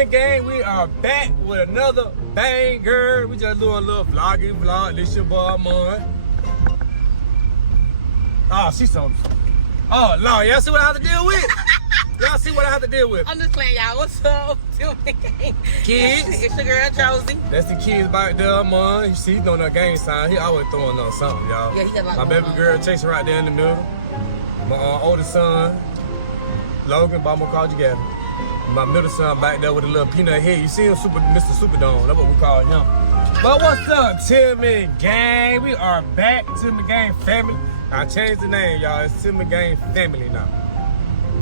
TILLMAN gang, we are back with another banger. We just doing a little vlog. This your boy Mon. Oh, she's so. Oh Lord, y'all see what I have to deal with? Y'all see what I have to deal with? I'm just playing, y'all. What's up? TILLMAN gang. Kids. It's your girl Josie. That's the kids back there, Mon. You see, he doing that gang sign. He always throwing on something, y'all. Yeah, he got a lot My going baby on. girl chasing right there in the middle. My oldest son, Logan, Mama called you Gavin. My middle son back there with a little peanut head. You see him, Mr. Superdome. That's what we call him. But what's up, TILLMAN gang? We are back, TILLMAN gang family. I changed the name, y'all. It's TILLMAN gang family now.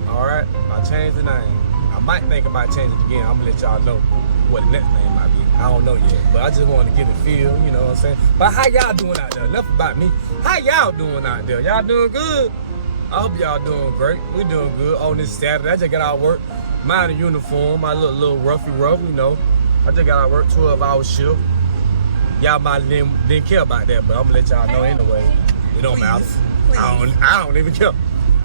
All right, I changed the name. I might think about changing it again. I'm gonna let y'all know what the next name might be. I don't know yet, but I just wanted to get a feel, you know what I'm saying? But how y'all doing out there? Enough about me. How y'all doing out there? Y'all doing good? I hope y'all doing great. We doing good on this Saturday. I just got out of work. Mine in uniform. I look a little roughy, you know. I just got out of work, 12-hour shift. Y'all might didn't care about that, but I'm gonna let y'all know anyway. It don't matter. I don't even care.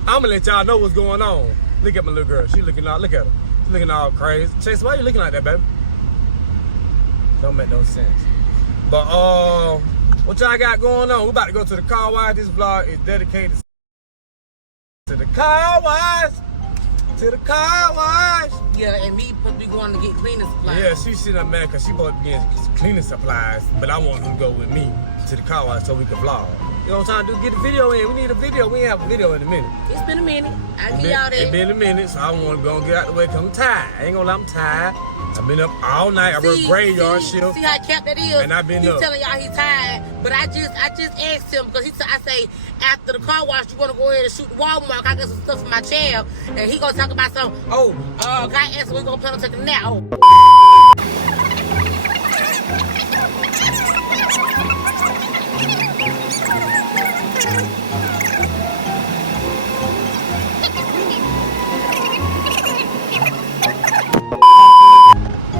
I'm gonna let y'all know what's going on. Look at my little girl. She looking out. Look at her. She looking all crazy. Chase, why you looking like that, baby? Don't make no sense. But what y'all got going on? We about to go to the car wash. This vlog is dedicated to the car wash. To the car wash. Yeah, and me supposed to be going to get cleaning supplies. Yeah, she's sitting up mad because she supposed to be getting cleaning supplies, but I want her to go with me to the car wash so we can vlog. You know what I'm trying to do? Get a video in. We need a video. We ain't have a video in a minute. It's been a minute. I get y'all there. It's been a minute, so I want to go and get out the way because I'm tired. I ain't gonna lie, I'm tired. I've been up all night. I worked graveyard shift. See how capped that is? And I've been up. He's telling y'all he's tired, but I just asked him because I say after the car wash you want to go ahead and shoot the Walmart. I got some stuff in my chair, and he gonna talk about some. Oh, can I ask him we gonna plan on taking a nap? Oh.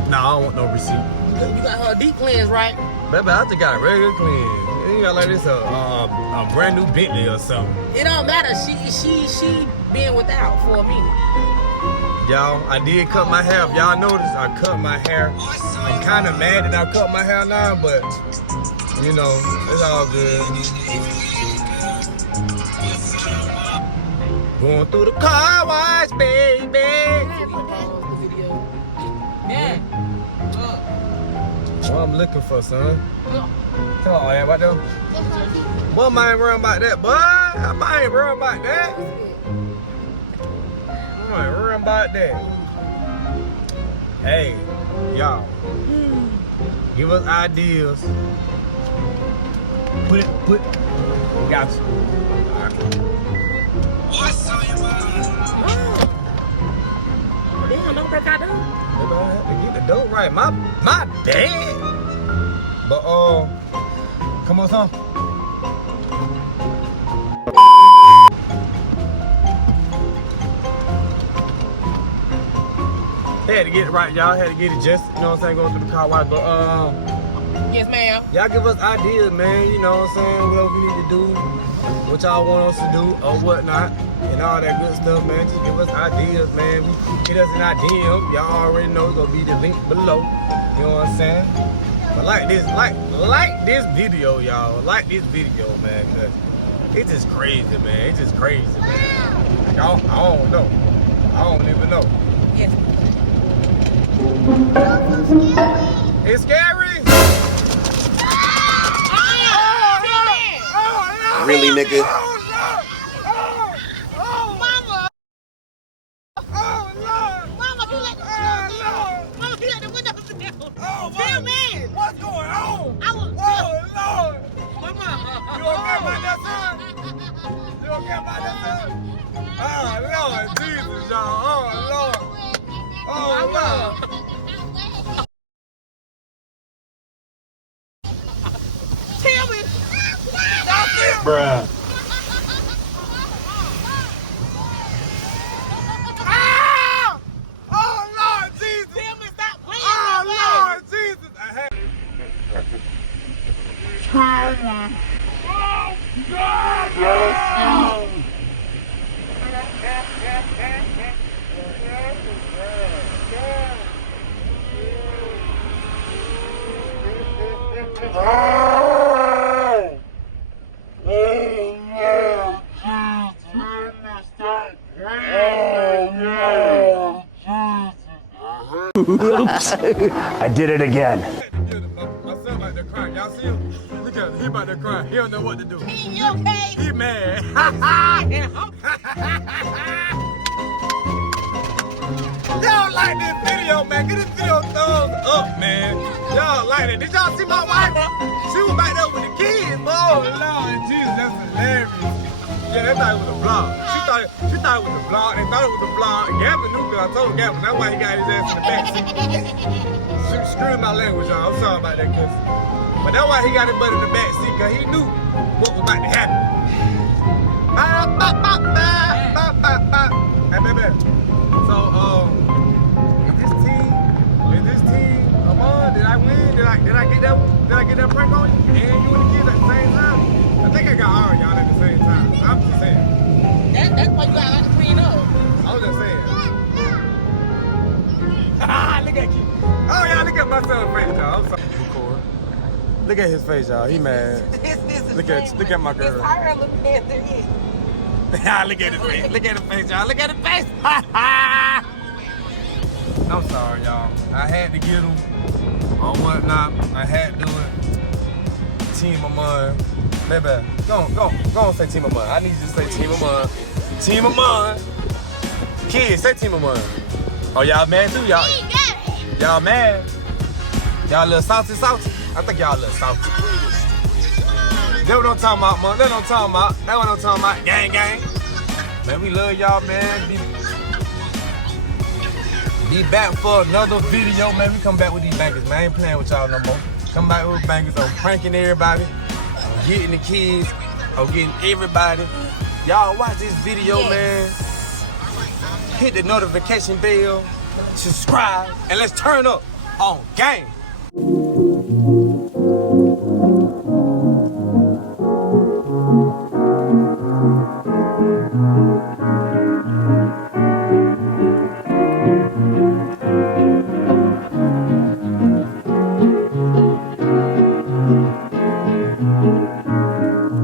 Nah, I don't want no receipt. You got her deep cleanse, right? Baby, I just got a regular clean. You got like this a brand new Bentley or something. It don't matter. She been without for a minute. Y'all, I did cut my hair. If y'all noticed, I cut my hair. I'm kind of mad that I cut my hair now, but you know, it's all good. Going through the car wash, baby. Yeah. What I'm looking for, son? Come on, yeah, about them. Boy, I ain't worrying about that, boy. I ain't worrying about that. I ain't worrying about that. Hey, y'all, give us ideas. We got you. All right. Damn, don't break out dope. I have to get the dope right. My bad. But come on, son. Had to get it right, y'all. Had to get it just, you know what I'm saying, going through the car wash. But Yes, ma'am. y'all give us ideas, man. You know what I'm saying? Whatever we need to do, what y'all want us to do or whatnot, and all that good stuff, man. Just give us ideas, man. Hit us in our DM. Y'all already know it's gonna be the link below. You know what I'm saying? But like this video, y'all. Like this video, man, cause it's just crazy, man. It's just crazy, man. Like, I don't know. I don't even know. Yes. It's scary. Really, nigga? Mama! Mama, you let the windows down. TILLMAN! What's going on? Lord! Mama! You okay about that, son? You okay about that, son? Oh, Lord, Jesus, y'all. Oh, Lord. Oh, Lord. TILLMAN! Bruh. Ah! Oh, Lord, Jesus. TILLMAN, stop playing! Oh, Lord, Jesus. I had TILLMAN. Oh, God. Oops. I did it again. My son about to cry. Y'all see him? Look at him. He about to cry. He don't know what to do. You okay? He mad. Y'all like this video, man. Get this video a thumbs up, man. Y'all like it. Did y'all see my wife? She was back there with the kids. Oh, Lord Jesus, that's hilarious. Yeah, they thought it was a vlog. She thought it was a vlog. They thought it was a vlog. Gavin knew because I told Gavin. That's why he got his ass in the back seat. Screw my language, y'all. I'm sorry about that, cuz. But that's why he got his butt in the back seat, because he knew what was about to happen. Hey, baby. So, is this team, Amon, did I win? Did I get that prank on you? And you and the kids at the same time? I think I got all of y'all at the same time. I'm just saying. That's why you got to clean up. I was just saying. Look at you. Oh, yeah, look at my son's face, y'all. I'm sorry. Record. Look at his face, y'all. He mad. Look at my girl. It's her looking at the head. Look at his face. Look at his face, y'all. Look at his face. I'm sorry, y'all. I had to get him on whatnot. I had to do it. Team Amon. Baby, go on, say Team Amon. I need you to say Team Amon. Team Amon. Kids, say Team Amon. Oh, y'all mad too, y'all? Y'all mad? Y'all a little salty? I think y'all a little salty. That's what I'm talking about, man. That's what I'm talking about. Gang. Man, we love y'all, man. Be back for another video, man. We come back with these bangers, man. I ain't playing with y'all no more. Come back with bangers on pranking everybody, on getting the kids, on getting everybody. Y'all watch this video, man. Hit the notification bell, subscribe, and let's turn up on game.